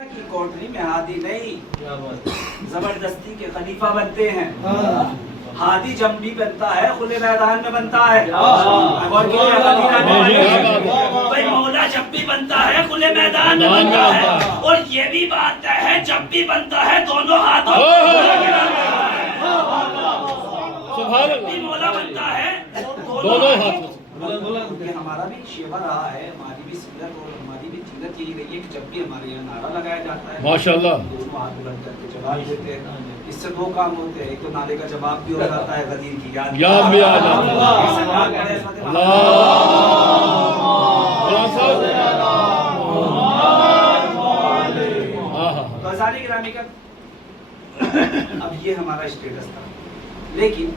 کی کوٹری میں ہادی نہیں زبردستی کے خلیفہ بنتے ہیں. ہادی جب بھی بنتا ہے کھلے میدان میں بنتا ہے. بھائی مولا جب بھی بنتا ہے کھلے میدان میں بنتا ہے. اور یہ بھی بات ہے جب بھی بنتا ہے دونوں ہاتھوں مولا بنتا ہے دونوں ہاتھوں. ہمارا بھی شیوا رہا ہے, ہماری بھی سیرت اور ہماری بھی سیرت یہی رہی ہے کہ جب بھی ہمارے یہاں نعرہ لگایا جاتا ہے ماشاءاللہ دونوں ہاتھ بلند کر کے جواب دیتے ہیں. اس سے دو کام ہوتے ہیں, ایک تو نعرے کا جواب بھی ہو جاتا ہے, غدیر کی یاد بھی آ اب یہ ہمارا اسٹیٹس تھا. لیکن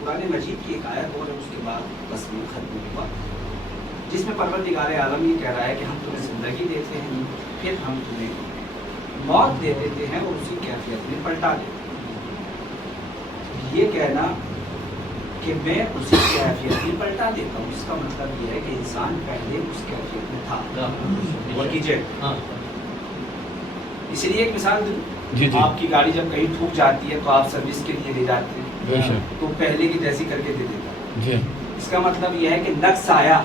قرآن مجید کی ایک آیت اور اس کے بعد تصویر ختم ہوا جس میں پروردگار عالم یہ کہہ رہا ہے کہ ہم تمہیں زندگی دیتے ہیں پھر ہم تمہیں موت دے دیتے ہیں اور اسی کیفیت میں پلٹا دیتے ہیں. یہ کہنا کہ میں اسی کیفیت میں پلٹا دیتا ہوں, اس کا مطلب یہ ہے کہ انسان پہلے اس کیفیت میں تھا. اور کیجئے اسی لیے ایک مثال دوں, آپ کی گاڑی جب کہیں ٹھوک جاتی ہے تو آپ سروس کے لیے لے جاتے ہیں تو پہلے کی جیسی کر کے دے دیتا ہے. اس کا مطلب یہ ہے کہ نقص آیا,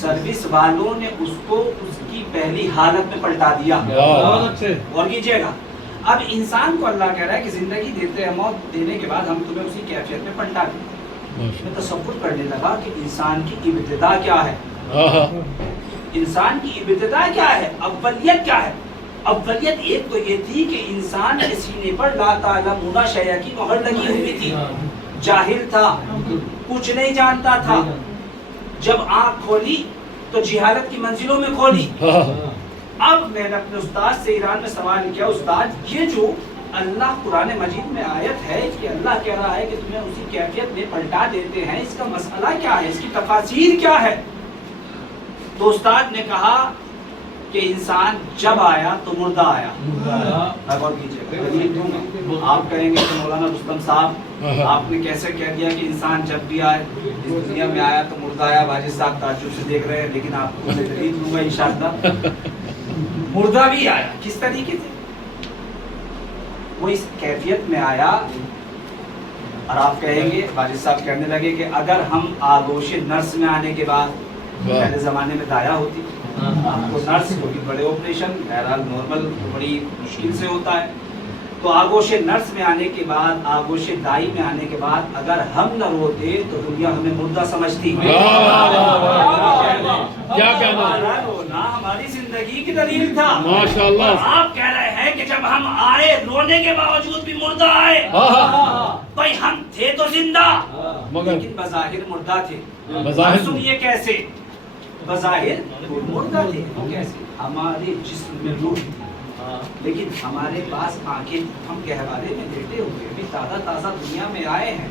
سروس والوں نے اس کو اس کی پہلی حالت میں پلٹا دیا. اور کیجئے گا اب انسان کو اللہ کہہ رہا ہے کہ زندگی دیتے ہیں, موت دینے کے بعد ہم تمہیں اسی کیفیت میں پلٹا دیں. میں تصور کرنے لگا کہ انسان کی ابتدا کیا ہے, انسان کی ابتدا کیا ہے, اولیت کیا ہے. اولیت ایک تو یہ تھی کہ انسان کے سینے پر لا تعلمون شیء کی مہر لگی ہوئی تھی, جاہل تھا, کچھ نہیں جانتا تھا. جب آنکھ کھولی تو جہالت کی منزلوں میں کھولی. اب میں نے اپنے استاد سے ایران میں سوال کیا, استاد یہ جو اللہ قرآن مجید میں آیت ہے کہ اللہ کہہ رہا ہے کہ تمہیں اسی کیفیت میں پلٹا دیتے ہیں, اس کا مسئلہ کیا ہے, اس کی تفاسیر کیا ہے. تو استاد نے کہا کہ انسان جب آیا تو مردہ آیا. غور کیجیے, آپ کہیں گے کہ مولانا رستم صاحب آپ نے کیسے کہہ دیا کہ انسان جب بھی آئے اس دنیا میں آیا تو مردہ آیا. واجد صاحب تعجب سے دیکھ رہے ہیں, لیکن آپ کو میں دلیل دوں گا انشاءاللہ. مردہ بھی آیا, کس طریقے سے وہ اس کیفیت میں آیا. اور آپ کہیں گے, واجد صاحب کہنے لگے کہ اگر ہم آغوش نرس میں آنے کے بعد, پہلے زمانے میں دایا ہوتی آپ کو نرس کو بھی بڑے آپریشن بہرحال نارمل بڑی مشکل سے ہوتا ہے, تو آغوش نرس میں آنے کے بعد, آغوش دائی میں آنے کے بعد اگر ہم نہ روتے تو دنیا ہمیں مردہ سمجھتی. ہمارا رونا ہماری زندگی کی دلیل تھا. آپ کہہ رہے ہیں کہ جب ہم آئے رونے کے باوجود بھی مردہ آئے. بھائی ہم تھے تو زندہ لیکن بظاہر مردہ تھے. سنیے کیسے بظاہر مردہ تھے, کیسے ہمارے جسم میں روح لیکن ہمارے پاس آنکھیں, ہم گہوارے میں لیٹے ہوئے بھی تازہ دنیا میں آئے ہیں.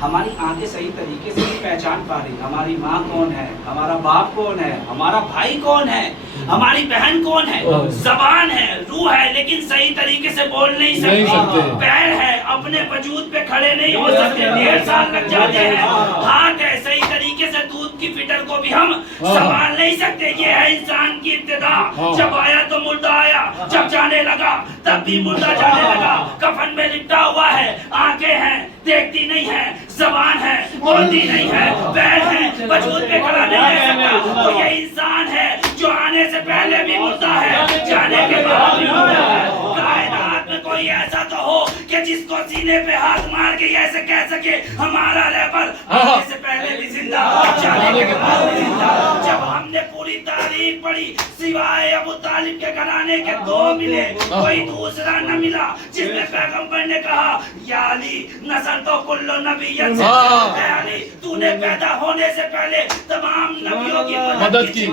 ہماری آنکھیں صحیح طریقے سے نہیں پہچان پا رہی ہماری ماں کون ہے, ہمارا باپ کون ہے, ہمارا بھائی کون ہے, ہماری بہن کون ہے. زبان ہے, روح ہے, لیکن صحیح طریقے سے بول نہیں سکتے. پیر ہے, اپنے وجود پہ کھڑے نہیں ہو سکتے, 1.5 سال لگ جاتے ہیں. ہاتھ ہے, صحیح طریقے سے دودھ کی فٹر کو بھی ہم سنبھال نہیں سکتے. یہ ہے انسان کی ابتدا. جب آیا تو مردہ آیا, جب جانے لگا تب بھی مردہ جانے لگا. کفن میں لپٹا ہوا ہے, آنکھیں ہیں دیکھتی نہیں ہے, زبان ہے بولتی نہیں ہے, پیر ہے وجود پہ کھڑا نہیں رہ سکتا. تو یہ انسان ہے جو آنے سے پہلے بھی مردہ ہے, جانے کے بعد بھی مردہ ہے. کائنات میں کوئی ایسا تو ہو کہ جس کو سینے پہ ہاتھ مار کے ایسے کہہ سکے ہمارا رہبر آنے سے پہلے بھی زندہ, جانے کے بعد بھی زندہ. جب ہم نے پوری تاریخ پڑھی سوائے ابو طالب کے گھرانے کے 2 ملے, کوئی دوسرا نہ ملا جس میں پیغمبر نے کہا یا علی نسل تو کلو نبی سے, اے علی تو نے پیدا ہونے سے پہلے تمام نبیوں کی مدد کی.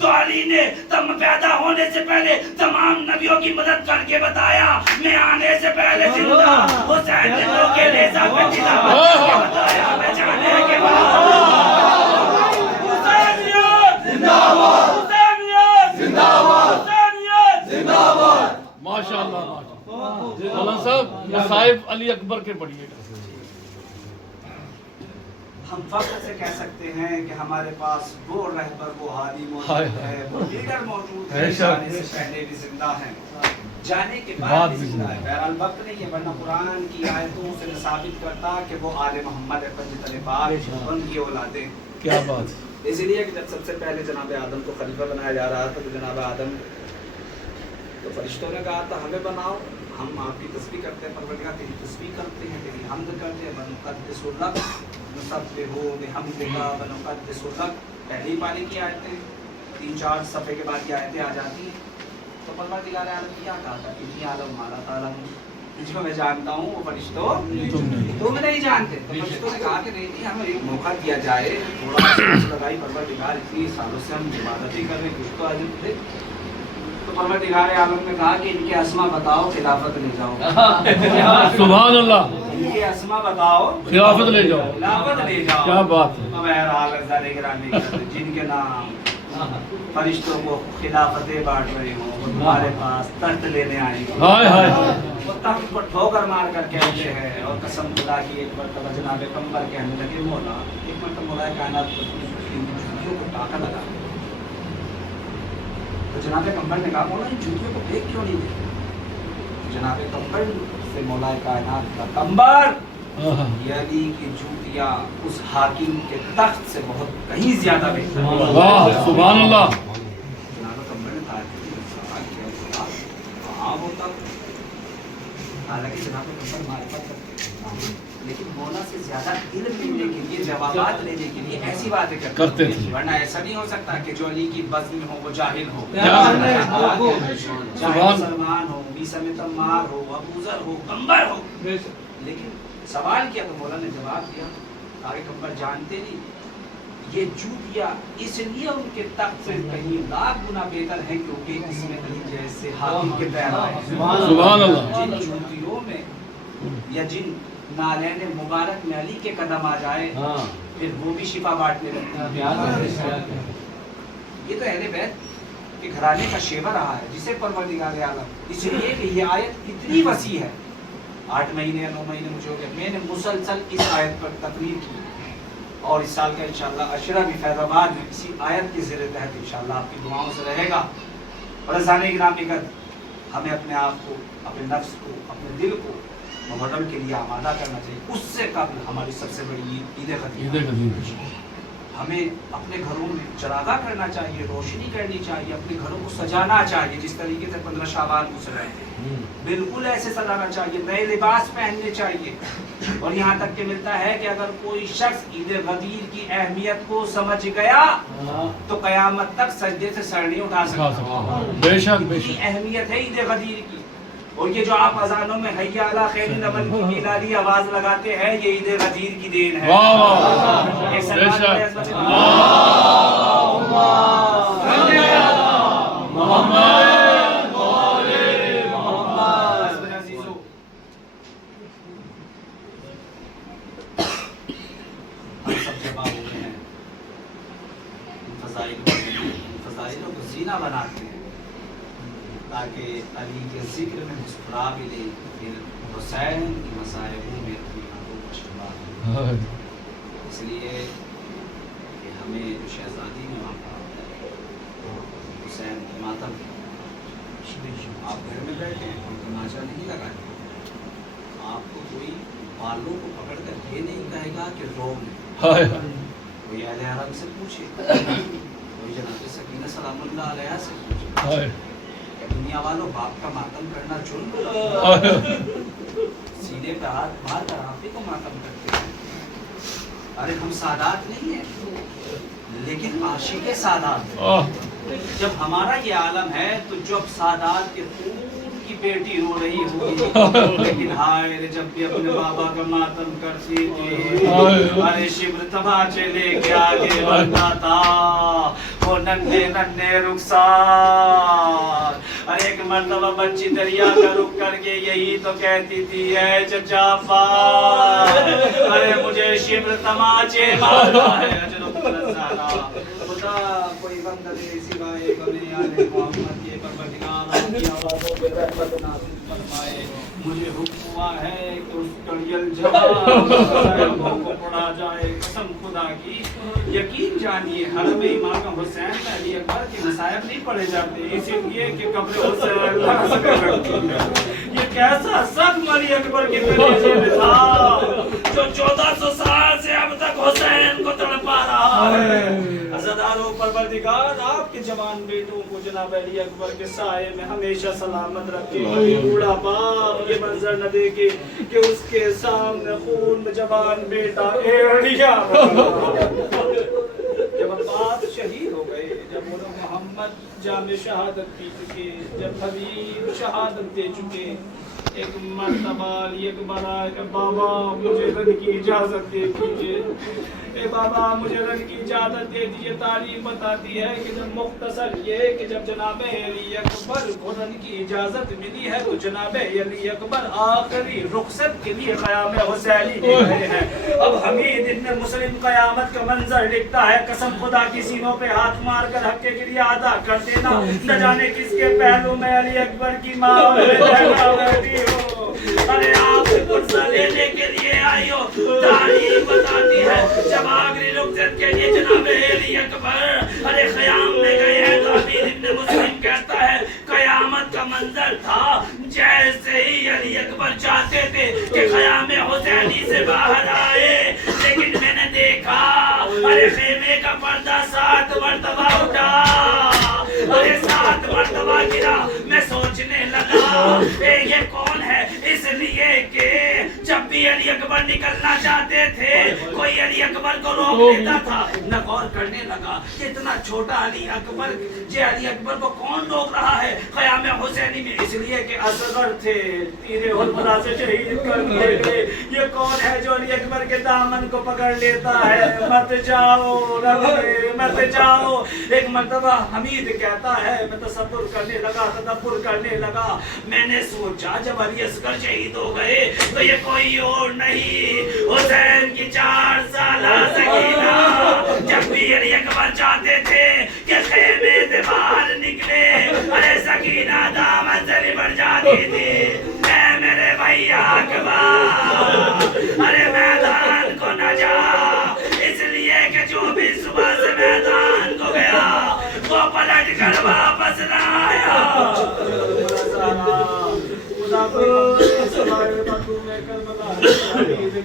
تو علی نے پیدا ہونے سے پہلے تمام نبیوں کی مدد کر کے بتایا میں آنے سے پہلے زندہ. حسین نے تو کے لیسا پہ تلاوت کر کے بتایا میں جانے کے بعد حسینیت زندہ باد, حسینیت زندہ باد, حسینیت زندہ باد. ماشاءاللہ. مولانا صاحب مصائب علی اکبر کے پڑھیے. ہم فخر سے کہہ سکتے ہیں کہ ہمارے پاس وہ رہبر، وہ ہادی موجود ہے، وہ لیڈر موجود ہے، جانے سے پہلے بھی زندہ ہیں، جانے کے بعد بھی زندہ ہے۔ بہرحال وقت نہیں ہے، ورنہ قرآن کی آیتوں سے ثابت کرتا کہ وہ آل محمد پنجتن پاک ان کی اولادیں۔ کیا بات! اس لیے کہ جب سب سے پہلے جناب آدم کو خلیفہ بنایا جا رہا تھا تو جناب آدم تو فرشتوں نے کہا تھا ہمیں بناؤ، ہم آپ کی تسبیح کرتے ہیں، پروردگار تیری تسبیح کرتے ہیں، تیری حمد کرتے ہیں، ونقدس لک نسبح بحمدک ونقدس لک۔ پہلی پارے کی آیتیں 3-4 صفحے کے بعد کی آیتیں آ جاتی ہیں۔ تو پروردگار عالم کیا کہا تھا کہ یہ عالم ہمارا تعالیٰ جو میں جانتا ہوں وہ فرشتوں تم نہیں جانتے۔ تو فرشتوں نے کہا کہ نہیں ہمیں ایک موقع دیا جائے، تھوڑا سا لگائی پروردگار اتنی سالوں سے ہم عبادت ہی کر رہے ہیں، کچھ تو عجب تھے۔ تو پروردگار عالم نے کہا کہ ان کے اسما بتاؤ، خلافت لے جاؤ۔ سبحان اللہ! ان کے اسما بتاؤ، خلافت لے جاؤ، خلافت لے جاؤ۔ کیا بات ہے! بہرحال ذرا گرامی جن کے نام فرشتوں کو خلافت بانٹ رہے ہوں وہ تمہارے پاس تخت لینے آئے گے، ہائے ہائے! وہ تخت کو ٹھوکر مار کر کہتے ہیں، اور قسم خدا کی ایک مرتبہ جناب پیغمبر کہنے لگے مولا، ایک مرتبہ مولا کائنات کو جوتیوں کو ٹاکا لگا۔ تو جناب پیغمبر نے کہا مولا ان جوتیوں کو دیکھ کیوں نہیں دیتے؟ جناب پیغمبر سے مولا کائنات کا پیغمبر یعنی کہ جوتیاں اس حاکم کے تخت سے بہت کہیں زیادہ بہتر ہیں۔ واہ سبحان اللہ! جناب پیغمبر نے سوال کیا کہاں وہ تخت؟ حالانکہ جناب پیغمبر معرفت کرتے ہیں لیکن مولا سے زیادہ علم لینے کے لیے، جوابات لینے کے لیے ایسی باتیں کرتے تھے، ورنہ ایسا نہیں ہو سکتا کہ جو علی کی بزم میں ہو وہ جاہل ہو، چاہے سلمان ہو، عیسیٰ میں تمار ہو، ابو ذر ہو، پیغمبر ہو۔ لیکن سوال کیا تو مولا نے جواب دیا، آگے پیغمبر جانتے نہیں یہ جوتیاں اس لیے ان کے تخت سے کہیں لاکھ گنا بہتر ہیں کیونکہ اس میں علی جیسے حاکم کے پیر آئے۔ سبحان اللہ! جن جوتیوں میں یا جن نالین مبارک میں علی کے قدم آ جائے پھر وہ بھی شفا بانٹنے لگتے ہیں۔ یہ تو اہل بیت کے گھرانے کا شیوا رہا ہے جسے پروردگار عالم، اس لیے کہ یہ آیت اتنی وسیع ہے، 8 مہینے یا 9 مہینے مجھے ہو گئے میں نے مسلسل اس آیت پر تقریر کی، اور اس سال کا انشاءاللہ عشرہ بھی فیض آباد میں اسی آیت کے زیر تحت انشاءاللہ آپ کی دعاؤں سے رہے گا۔ اور عزیزان گرامی ہمیں اپنے آپ کو، اپنے نفس کو، اپنے دل کو محرم کے لیے آمادہ کرنا چاہیے۔ اس سے قبل ہماری سب سے بڑی عید قدیر، ہمیں اپنے گھروں میں چراغاں کرنا چاہیے، روشنی کرنی چاہیے، اپنے گھروں کو سجانا چاہیے جس طریقے سے 15 شعبان کو سجائے بالکل ایسے سجانا چاہیے، نئے لباس پہننے چاہیے۔ اور یہاں تک کہ ملتا ہے کہ اگر کوئی شخص عید غدیر کی اہمیت کو سمجھ گیا تو قیامت تک سجدے سے سر نہیں اٹھا سکتا۔ بے شک بے شک اہمیت ہے عید غدیر کی، اور یہ جو آپ اذانوں میں حی علی خیر العمل کی میلالی آواز لگاتے ہیں یہ عید غدیر کی دین ہے۔ بے شک فضائلوں کو زینہ بناتے ہیں تاکہ علی کے ذکر میں مسکرا بھی لیں، پھر حسین کی مصائبوں میں اپنی آنکھوں کو شرما لیں۔ اس لیے کہ ہمیں جو شہزادی میں وہاں حسین کی ماتم، آپ گھر میں بیٹھے ہیں اور تماشا نہیں لگائے، آپ کو کوئی بالوں کو پکڑ کر یہ نہیں کہے گا کہ رو لیں، کوئی اہل حرم سے پوچھے، کوئی جناب سکینہ سلام اللہ علیہ سے پوچھے کہ دنیا والوں باپ کا ماتم کرنا جرم، سینے پہ ہاتھ مار کر آپ ہی کو ماتم کرتے ہیں۔ ارے ہم سادات نہیں ہیں لیکن عاشق سادات ہیں۔ جب ہمارا یہ عالم ہے تو جب سادات کے خون کی بیٹی ہو رہی ہوگی لیکن ہائے جب بھی اپنے بابا کا ماتم کرتی تھی، ارے شبر تماچے لے کے آگے بڑھتا تھا وہ ننھے ننھے رخسار۔ ارے ایک مرتبہ بچی دریا کا رخ کر کے یہی تو کہتی تھی اے چچا پار، ارے مجھے شبر تماچے مارتا ہے خدا کوئی بندہ دے سوائے غم آل محمد کے پروردگار آپ کی آوازوں پہ رحمت نازل فرمائے. مجھے حکم ہوا ہے کہ اس کڑیل جہاں کو پڑا جائے. قسم خدا کی یقین جانیے حرم امام حسین میں علی اکبر کے مصائب نہیں پڑھے جاتے اسی لیے کہ قبر حسین اللہ سے رکھتی ہے. یہ کیسا صدمہ علی اکبر کے کلیجے میں تھا جو 1400 سال سے اب تک حسین کو تڑپا رہا ہے. عزادارو پروردگار آپ کے جوان بیٹوں کو جناب علی اکبر کے سائے میں ہمیشہ سلامت رکھے. کبھی بوڑھا باپ یہ منظر نہ دیکھے کہ اس کے سامنے خون جوان بیٹا ایڑیا. جب عباس شہید ہو گئے, جب محمد جام شہادت پی چکے, جب حبیب شہادت دے چکے, ایک مرتبہ علی اکبر آئے کہ بابا مجھے رن کی اجازت دے دیجیے. اے بابا مجھے رن کی اجازت دے دیجیے. تعلیم بتاتی ہے کہ جب مختصر یہ کہ جب جناب علی اکبر کو رن کی اجازت ملی ہے تو جناب علی اکبر آخری رخصت کے لیے قیام حسینی لکھ رہے ہیں. اب حمید ابن مسلم قیامت کا منظر لکھتا ہے. قسم خدا کی سینوں پہ ہاتھ مار کر حق کے لیے ادا کر دینا. نہ جانے کس کے پہلو میں علی اکبر کی ماں بیٹھی ہو. ارے آپ سے پرسہ لینے کے لیے آئی ہو. تاریخ بتاتی ہے جب آخری رخصت کے لیے جناب علی اکبر ارے خیام میں گئے ہیں تو حمید ابن مسلم کہتا ہے قیامت کا منظر تھا جیسے ہی علی اکبر چاہتے تھے کہ خیام حسینی سے باہر آئے, لیکن میں نے دیکھا ارے خیمے کا پردہ 7 مرتبہ اٹھا, ارے 7 مرتبہ گرا. میں سوچنے لگا یہ کون ہے, اس لیے کہ جب بھی علی اکبر نکلنا چاہتے تھے کوئی علی اکبر کو روک لیتا تھا. میں غور کرنے لگا کہ اتنا چھوٹا علی اکبر یہ علی اکبر کو کون روک رہا ہے قیام حسینی میں, اس لیے کہ اصغر تھے, تیرے حلمدہ سے شہید کر دیے گئے. یہ کون ہے جو علی اکبر کے دامن کو پکڑ لیتا ہے, مت جاؤ مت جاؤ. ایک مرتبہ حمید کہتا ہے میں تصور کرنے لگا, تدبر کرنے لگا. میں نے سوچا جب علی اصغر شہید ہو گئے تو یہ کوئی اور نہیں حسین کی 4 سالہ سکینہ. جب بھی علی اکبر چاہتے تھے کہ خیمے سے باہر نکلے ارے سکینہ دامن سے لپٹ جاتی تھی. اے میرے بھیا اکبر ارے میدان کو نہ جا, اس لیے کہ جو بھی صبح سے میدان کو گیا وہ پلٹ کر واپس نہ آیا.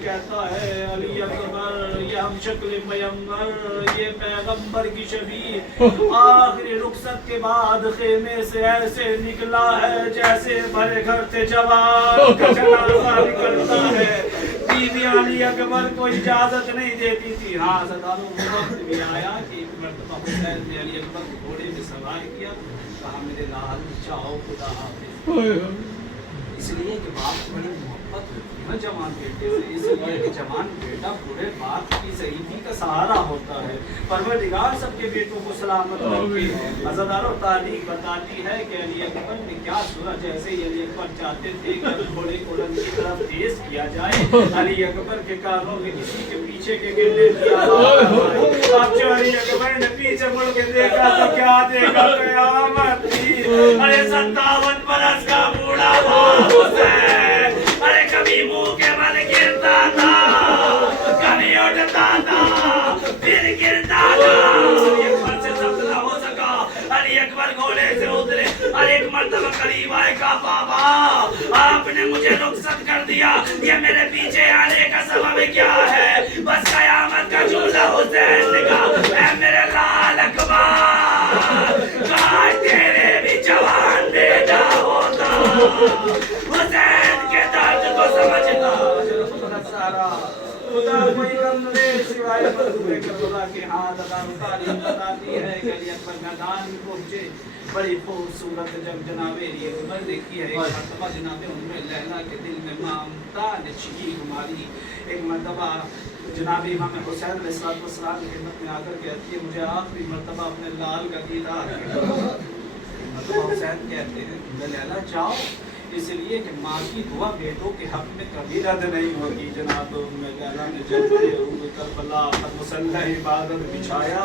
کہتا ہے علی اکبر یہ ہم شکل پیمبر یہ پیغمبر کی شبیہ آخری رخصت کے بعد خیمے سے ایسے نکلا ہے جیسے بھرے گھر سے جوان کا جنازہ نکلتا ہے. بیوی علی اکبر کو اجازت نہیں دیتی تھی. ہاں صداروں میں وقت بھی آیا کہ ایک مرتبہ حسین نے علی اکبر کو گھوڑے میں سوار کیا, کہا میرے لال جاؤ خدا حافظ. اس لیے کہ باپ بڑی محبت ہوتی ہے جوان بیٹے سے, اس لیے کہ جوان بیٹا بوڑھے باپ کی ضعیفی کا سہارا ہوتا ہے. پروردگار سب کے بیٹوں کو سلامت رکھے. عزادارو تاریخ بتاتی ہے کہ علی اکبر نے کیا سنا. جیسے ہی علی اکبر چاہتے تھے کہ گھوڑے کو رن کی طرف تیز کیا جائے, علی اکبر کے کانوں میں کسی کے پیچھے کے گرنے کی آواز. اب جو علی اکبر نے پیچھے مڑ کے دیکھا تو کیا دیکھا, قیامت تھی. ارے 57 برس کا بوڑھا باپ حسین ارے کبھی منہ کے بل گرتا تھا, کبھی اٹھتا تھا پھر گرتا تھا. علی اکبر سے ضبط نہ ہو سکا. علی اکبر گھوڑے سے اترے اور ایک مرتبہ قریب آئے کہا بابا آپ نے مجھے رخصت کر دیا, یہ میرے پیچھے آنے کا سبب کیا ہے؟ بس قیامت کا جھولا. حسین نے کہا اے میرے لال اکبر کاش تیرے بھی جوان بیٹا ہوتا, حسین کے درد کو سمجھتا. خدا کوئی غم نہ دے سوائے مظلوم کربلا کے. ہاتھ تاریخ بتاتی ہے کہ علی اکبر میدان میں پہنچے. بڑی خوبصورت جب جناب علی اکبر دیکھی ہے. ایک مرتبہ جناب ام لیلا کے دل میں ممتا نے چیخ ماری. ایک مرتبہ جناب امام حسین علیہ السلام کی خدمت میں آ کر کہتی ہے مجھے آخری مرتبہ اپنے لال کا دیدار. مرتبہ حسین کہتے ہیں لیلا جاؤ اس لیے کہ ماں کی دعا بیٹوں کے حق میں کبھی رد نہیں ہوتی. جناب نے جلتے کربلا پر مسلح عبادت بچھایا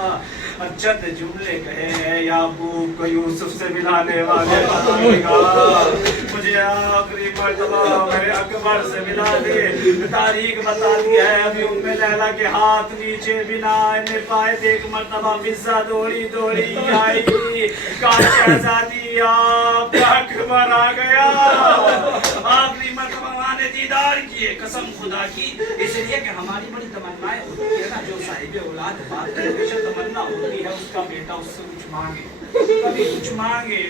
اور چند جملے کہے ہیں یعقوب کو یوسف سے ملانے والے مجھے آخری مرتبہ میرے اکبر سے ملا دے. تاریخ بتاتی ہے ابھی ام لیلا کے ہاتھ نیچے بنا نے پائے تھے. ایک مرتبہ فضہ دوڑی دوڑی آئی کہا شہزادی آپ کا اکبر آ گیا. آخری مرتبہ وہاں نے دیدار کیے قسم خدا کی. اس لیے کہ ہماری بڑی تمنائیں ہوتی ہے نا جو صاحب اولاد بات ہے ہمیشہ تمنا ہوتی ہے اس کا بیٹا اس سے کچھ مانگے کبھی کچھ مانگے.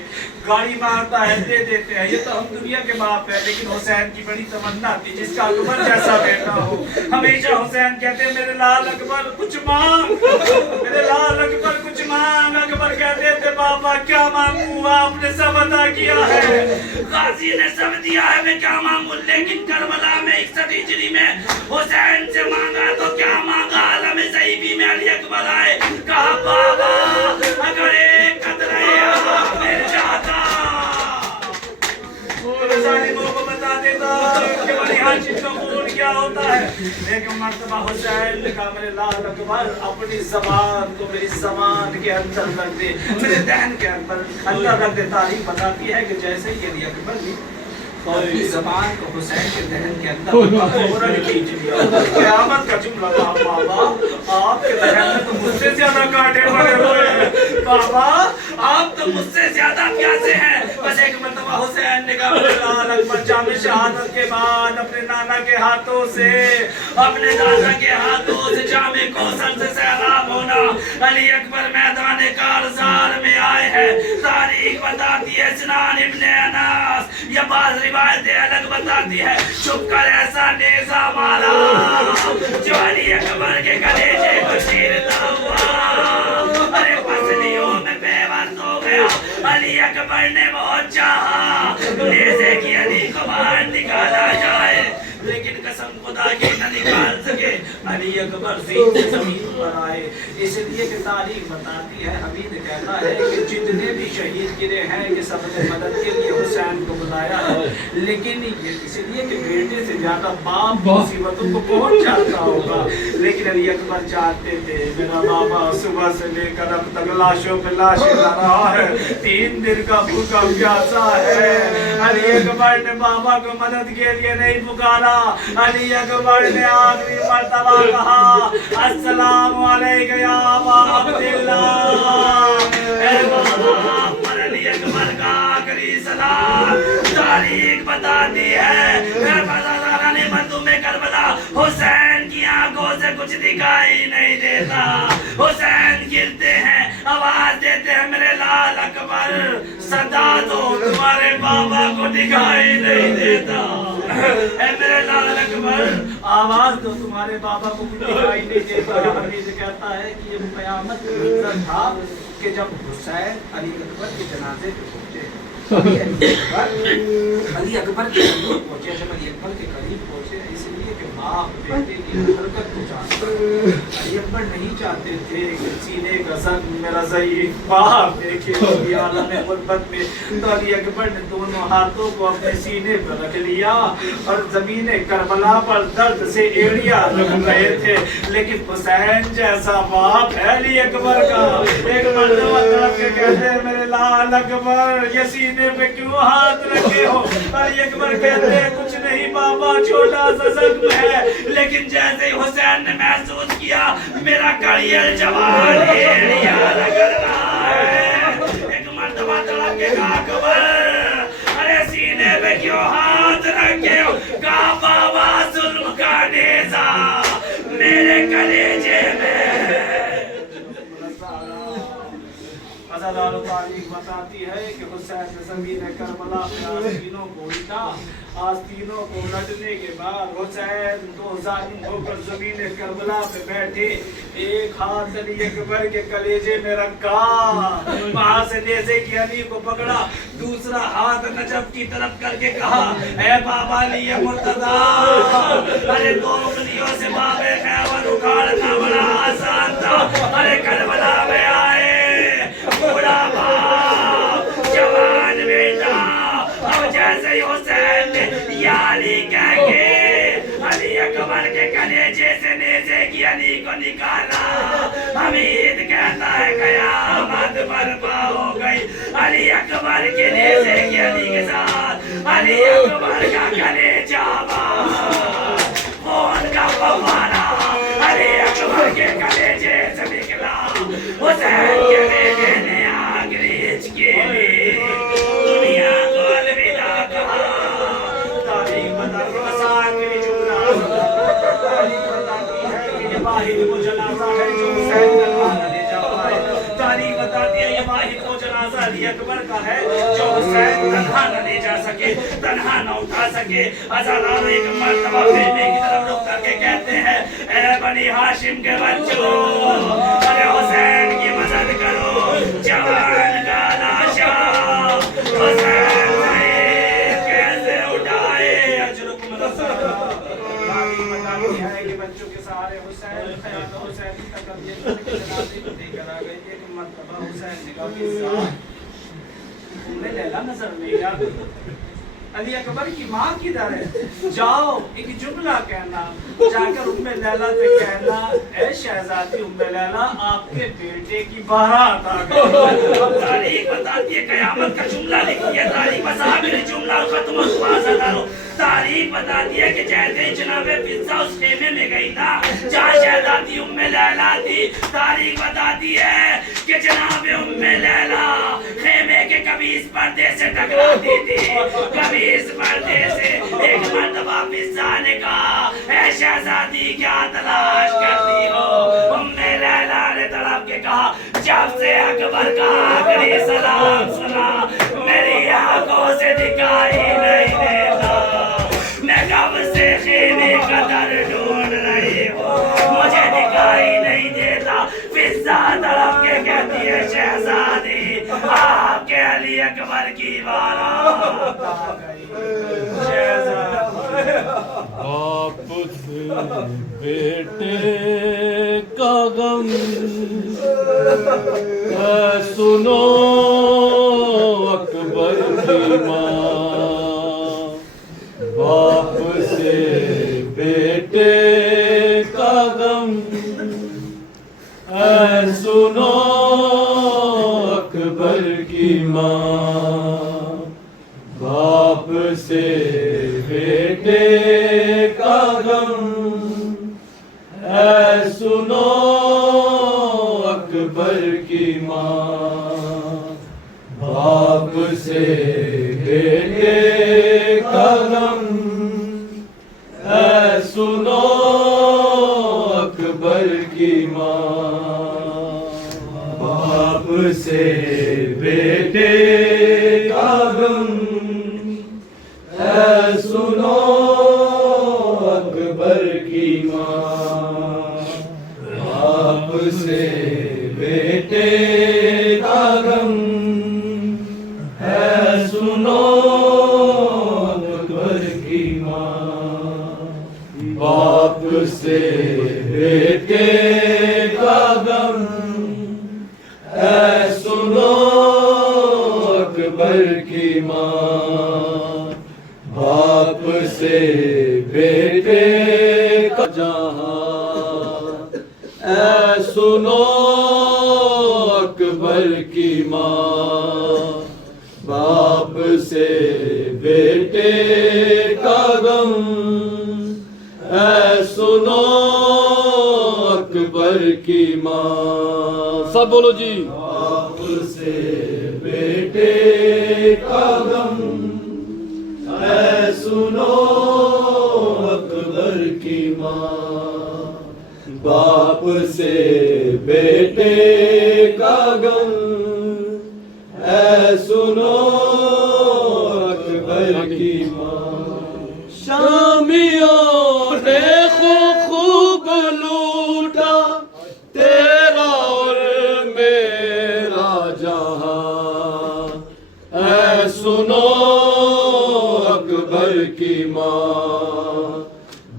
گاڑی مانگتا ہے دے دیتے ہیں. یہ تو ہم دنیا کے باپ ہے لیکن حسین کی بڑی تمنا تھی جس کا اکبر جیسا بیٹا ہو. ہمیشہ حسین کہتے ہیں میرے لال اکبر کچھ مانگ میرے لال اکبر کچھ مانگ. اکبر کہتے تھے بابا کیا مانگوں آپ نے سب عطا کیا ہے غازی نے سب دیا ہے میں کیا مانگوں. لیکن کربلا میں 61 ہجری میں حسین سے مانگا تو کیا مانگا. عالم ضعیفی میں علی اکبر آئے کہا بابا اگر ایک قطرہ آب مل جاتا ظالموں کو بتا دیتا کہ بنی ہاشم کا خون کیا ہوتا ہے. لیکن مرتبہ حسین نے کہا میرے لال اکبر اپنی زبان کو میری زبان کے اندر رکھ دے میرے دہن کے اندر رکھ دے. تاریخ بتاتی ہے کہ جیسے ہی علی اکبر نے اپنی زبان کو حسین کے دہن کے اندر فوراً کھینچ لیا. قیامت کا جملہ تھا بابا آپ کے دہن میں تو مجھ سے زیادہ کانٹے پڑے ہوئے ہیں. بابا آپ تو مجھ سے زیادہ پیاسے ہیں. بس ایک مرتبہ حسین نے کہا میرے لال اکبر جام شہادت کے بعد اپنے نانا کے ہاتھوں سے اپنے دادا کے ہاتھوں سے جام کوثر سے سیراب ہونا. علی اکبر میدان کارزار میں آئے ہیں. تاریخ بتاتی ہے سنان ابن انس یہ بات روایتیں الگ بتاتی ہے چھپ کر ایسا نیزہ مارا جو علی اکبر کے کلیجے کو چیرتا ہوا. ارے پسلیوں میں بے بس ہو گیا. علی اکبر نے بہت چاہا نیزے کی علی کو باہر نکالا جائے لیکن قسم خدا کی نہ نکال سکے. علی اکبر زین سے زمین پر آئے. اس لیے کہ تاریخ بتاتی ہے حمید کہتا ہے کہ جتنے بھی شہید گرے ہیں یہ سب نے مدد کے لیے حسین کو بلایا ہے. لیکن یہ اس لیے کہ بیٹے سے زیادہ باپ مصیبتوں کو پہنچ جاتا ہوگا. لیکن علی اکبر چاہتے تھے میرا بابا صبح سے لے کر اب تک لاشوں پہ لاشیں لا رہا ہے 3 دن کا بھوکا پیاسا ہے. علی اکبر نے بابا کو مدد کے لیے نہیں پکارا. علی اکبر نے آخری مرتبہ کہا السلام علیکم یا ابا عبداللہ. اے بابا پر علی اکبر کا آخری سلام. تاریخ بتاتی ہے فضادارہ نے مردم کربلا حسین کی آنکھوں سے کچھ دکھائی نہیں دیتا. حسین گرتے ہیں آواز دیتے ہیں میرے لال اکبر صدا دو تمہارے بابا کو دکھائی نہیں دیتا. اے میرے لال اکبر آواز دو تمہارے بابا کو کچھ دکھائی نہیں دیتا. حمید کہتا ہے کہ یہ قیامت کا منظر تھا کہ جب حسین علی اکبر کے جنازے پہ پہنچے. علی اکبر کے قریب پہنچے. جب علی اکبر کے قریب پہنچے اس لیے کہ باپ بیٹے کی حرکت کو جانتا. علی اکبر نہیں چاہتے تھے کہ سینے کا زخم میرا ضعیف باپ دیکھے ہوگی عالم غربت میں. تو علی اکبر نے دونوں ہاتھوں کو اپنے سینے پر رکھ لیا اور زمین کربلا پر درد سے ایڑیاں رکھ رہے تھے. لیکن حسین جیسا باپ ہے علی اکبر کا. ایک مرتبہ طرف کے کہتے ہیں میرے لال اکبر یہ سینے پہ کیوں ہاتھ رکھے ہو. علی اکبر کہتے ہیں کچھ نہیں بابا چھوٹا سا زخم ہے. لیکن جیسے ہی حسین نے محسوس کیا میرا کڑیل جوان ایڑیاں رگڑ رہا ہے. ایک مرتبہ طرف کے کہا اکبر ارے سینے پہ کیوں ہاتھ رکھے ہو. کہا بابا ظلم کا نیزہ میرے کلیجے میں. تاریخ بتاتی ہے کہ حسین نے زمین کربلا میں آستینوں کو الٹا. آستینوں کو الٹنے کے بعد حسین تو ظالم ہو کر زمین کربلا پہ بیٹھے. ایک ہاتھ علی اکبر کے کلیجے میں رکھا وہاں سے نیزے کی علی کو پکڑا. دوسرا ہاتھ نجف کی طرف کر کے کہا اے بابا علی مرتضی ارے 2 انگلیوں سے باب خیبر اکھاڑنا بڑا آسان تھا. ارے کربلا میں آئے بوڑھا باپ جوان بیٹا اب جیسے ہی حسین نے یا علی کہہ کے علی اکبر کے کلیجے سے نیزے کی علی کو نکالا. حمید کہتا ہے قیامت برپا ہو گئی علی اکبر کے نیزے کی علی کے ساتھ. علی اکبر کا کلیجہ خون کا فوارہ علی اکبر کے کلیجے سے نکلا. حسین کے بیٹے نے آخری ہچکی لی, دنیا کو الوداع کہا. تاریخ بتاتی آخری جملہ تاریخ بتاتی ہے کہ یہ واحد وہ جنازہ ہے جو حسین تنہا نہ لے جا پائے. تاریخ بتاتی ہے یہ واحد وہ جنازہ علی اکبر کا ہے جو حسین تنہا نہ لے جا سکے, تنہا نہ اٹھا سکے. ہزاروں ایک مرتبہ خیمے کی طرف رخ کر کے کہتے ہیں اے بنی ہاشم کے بچوں, ارے حسین کی مدد کرو. جوان کا لاشا حسین ضعیف کیسے اٹھائے اجرکم رسول. تاریخ بتاتی ہے کہ بچوں کے سہارے حسین خیال حسین تک اب یہ جنازے کو دے کر آ گئی. ایک مرتبہ حسین نے کہا کہ تمہیں لیلا نظر نہیں آ گئی, علی اکبر کی ماں کدھر ہے؟ جاؤ ایک جملہ کہنا, جا کر ام لیلا سے کہنا اے شہزادی ام لیلا آپ کے بیٹے کی بارات آ گئی. تاریخ بتاتی ہے قیامت کا جملہ لکھی ہے. تاریخ بصابر جملہ ختم ہوا سدارو. تاریخ بتاتی ہے کہ جیسے ہی جناب فضا اس خیمے میں گئی نا جہاں شہزادی ام لیلا تھی, تاریخ بتاتی ہے کہ جناب ام لیلا خیمے کے کبھی اس پردے سے ٹکراتی تھی, کبھی اس پردے سے. ایک مرتبہ فضا نے کہا اے شہزادی کیا تلاش کرتی ہو؟ ام لیلا نے تڑپ کے کہا جب سے اکبر کا آخری سلام سنا میری آنکھوں سے دکھائی نہیں دیتا, میں کب سے خیمے کا در ڈھونڈ رہی ہوں مجھے دکھائی نہیں دیتا. فضا تڑپ کے کہتی ہے شہزادی آپ کے علی اکبر کی بارات آ گئی. باپ سے بیٹے کا غم اے سنو اکبر کی ماں. باپ سے بیٹے کا غم اے سنو اکبر کی ماں. باپ سے بیٹے کا غم اے سنو اکبر کی ماں. باپ سے بیٹے کا غم اے سنو اکبر کی ماں. باپ سے بیٹے کا غم اے سنو اکبر کی ماں. باپ سے بیٹے کا غم اے سنو اکبر کی ماں. باپ سے بیٹے کا غم اے سنو اکبر کی ماں. باپ سے بیٹے کا جہاں اے سنو اکبر کی ماں. باپ سے بیٹے کا غم اے سنو اکبر کی ماں. سب بولو جی. باپ سے بیٹے کا غم اے سنو اکبر کی ماں. باپ سے بیٹے کا غم اے سنو اکبر کی ماں. شامیوں نے خوب لوٹا تیرا اور میرا جہاں اے سنو اکبر کی ماں.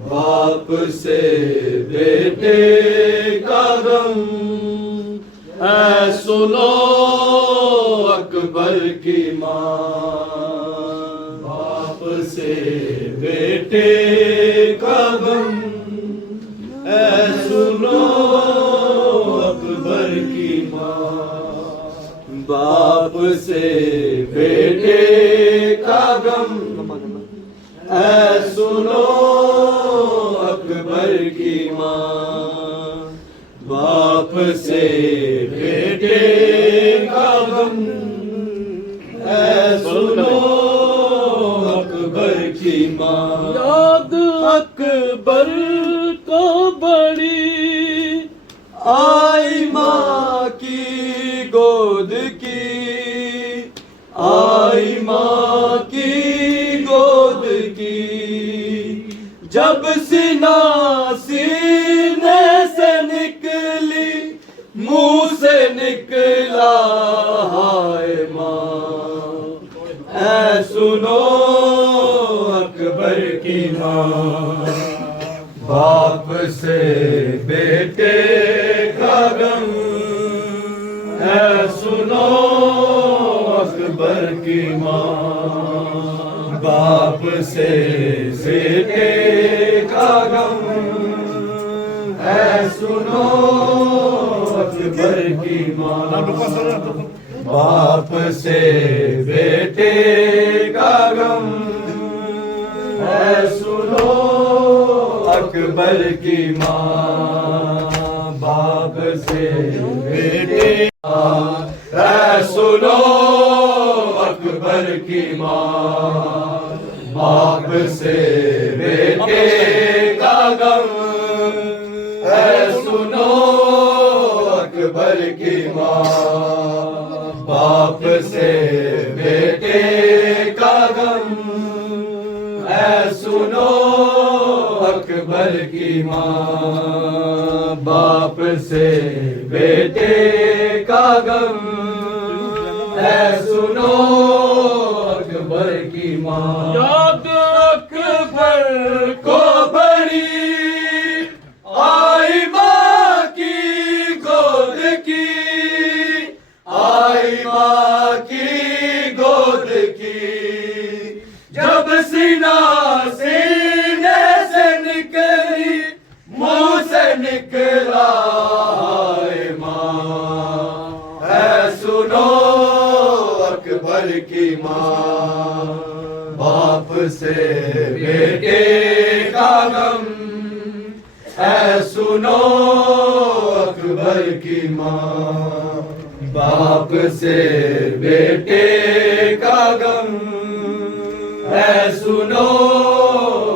باپ سے بیٹے کا غم اے سنو اکبر کی ماں. سے بیٹے کا غم اے سنو اکبر کی ماں باپ سے بیٹے کا غم اے سنو اکبر کی ماں باپ سے بیٹے کا غم اے سنو اکبر کی ماں یاد اکبر کو بڑی آئی ماں کی گود کی آئی ماں کی گود کی جب سینہ سینے سے نکلی منہ سے نکلا ہائے ماں اے سنو اکبر کی ماں باپ سے بیٹے کا غم اے سنو اکبر کی ماں باپ سے بیٹے کا غم اے سنو اکبر کی ماں باپ سے بیٹے کا غم اے سنو اکبر کی ماں باپ سے بیٹے اے سنو اکبر کی ماں باپ سے بیٹے کا غم اے سنو اکبر کی ماں باپ سے بیٹے کا غم اے سنو اکبر کی ماں باپ سے بیٹے کا غم اے سنو اکبر کی ماں یاد اکبر کو بڑی آئی ماں کی گود کی آئی ماں کی گود کی جب سینہ سینے سے نکلی منہ سے نکلا ہائے ماں اے سنو اکبر کی ماں باپ سے بیٹے کا غم اے سنو اکبر کی ماں باپ سے بیٹے کا غم اے سنو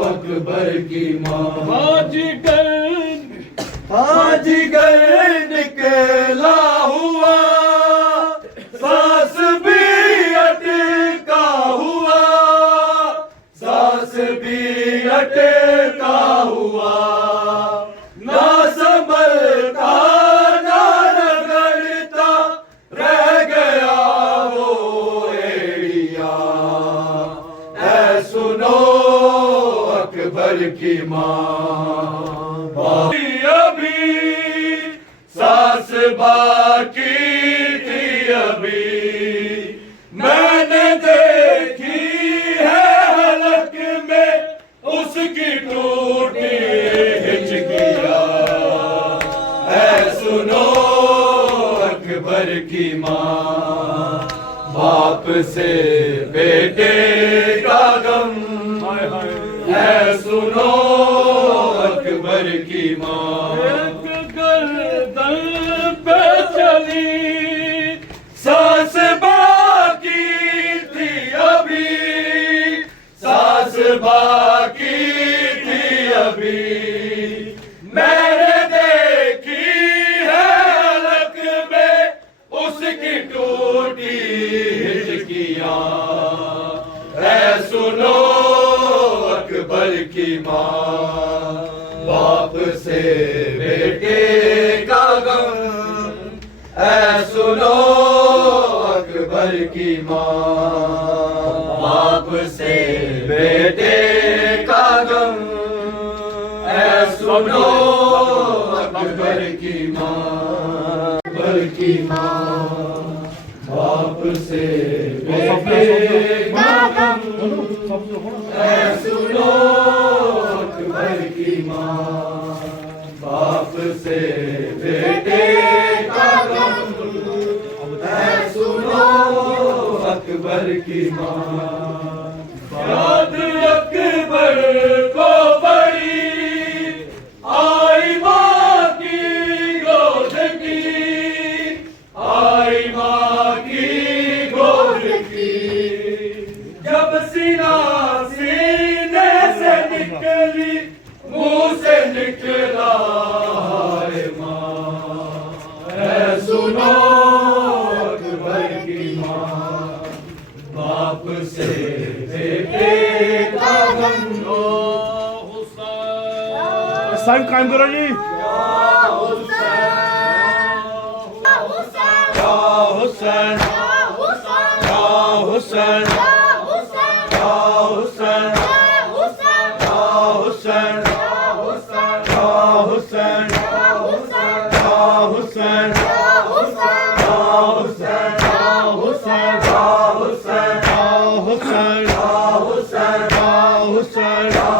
اکبر کی ماں آج گر نکلا ہوا سانس بھی اٹکا ہوا سانس بھی اٹکا ہوا نہ سنبھلتا نہ رگڑتا رہ گیا وہ ایڑیا اے سنو اکبر کی ماں ابھی سانس باقی تھی ابھی میں نے دیکھی ہے حلق میں اس کی ٹوٹی ہچکیاں اے سنو اکبر کی ماں باپ سے بیٹے کا غم اے سنو اکبر کی ماں گردن پہ چلی سانس باقی تھی ابھی سانس باقی تھی ابھی میں نے دیکھی ہے حلق میں اس کی ٹوٹی ہچکیاں اے سنو اکبر کی ماں باپ سے بیٹے کا غم اے سنو اکبر کی ماں باپ سے بیٹے کا غم اے سنو اکبر کی ماں اکبر کی ماں باپ سے بیٹے کا غم سنو اکبر کی ماں، باپ سے بیٹے کا غم، اے سنو اکبر کی ماں، یاد اکبر کو بڑی آئی ماں کی گود کی، آئی ماں کی گود کی، جب سینے سے نکلی منہ سے نکلا ہے ماں، اے سنو اکبر کی ماں، باپ سے بیٹے کا غم، سائن قائم کرو جی. حسین حسین حسین